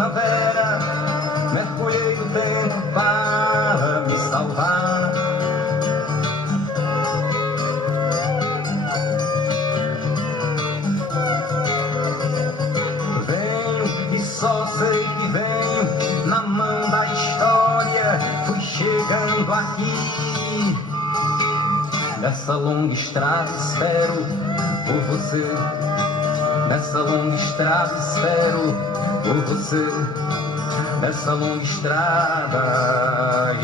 primavera, mergulhei no tempo para me salvar. Venho e só sei que venho na mão da história. Fui chegando aqui, nessa longa estrada espero por você. Nessa longa estrada espero por você. Nessa longa estrada.